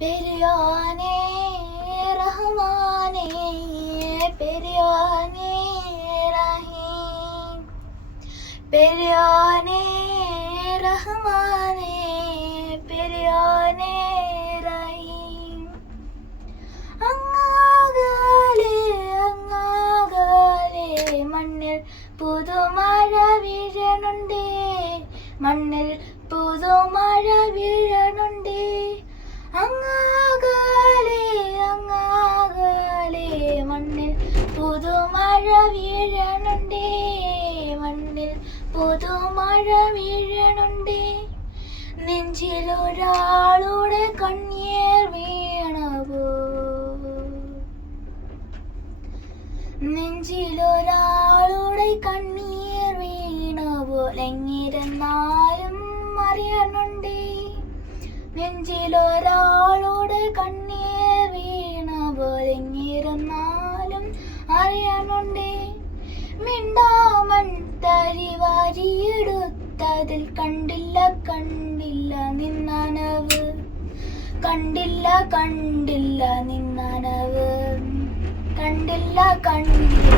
പെരിയോനേ റഹ്മാനേ പെരിയോനേ റഹീം പെരിയോനേ റഹ്മാനേ പെരിയോനേ റഹീം അങ്ങാകലെ അങ്ങാകലെ മണ്ണിൽ പുതുമഴ വീഴണുണ്ടേ മണ്ണിൽ പുതുമഴ വീഴണുണ്ടേ അങ്ങാകലെ അങ്ങാകലെ മണ്ണിൽ പുതുമഴ വീഴണുണ്ടേ മണ്ണിൽ പുതുമഴ വീഴണുണ്ടേ നെഞ്ചിലൊരാളുടെ കണ്ണീർ വീണവോ നെഞ്ചിലൊരാളുടെ കണ്ണീർ വീണവോ എങ്ങിരുന്നാലും അറിയണുണ്ടേ നെഞ്ചിലൊരാളുടെ കണ്ണീർ വീണ പോലെങ്ങിരുന്നാലും അറിയണുണ്ടേ മിണ്ടാമൺ തരി വാരിയെടുത്തതിൽ കണ്ടില്ല കണ്ടില്ല നിന്നനവ് കണ്ടില്ല കണ്ടില്ല നിന്നനവ് കണ്ടില്ല കണ്ടില്ല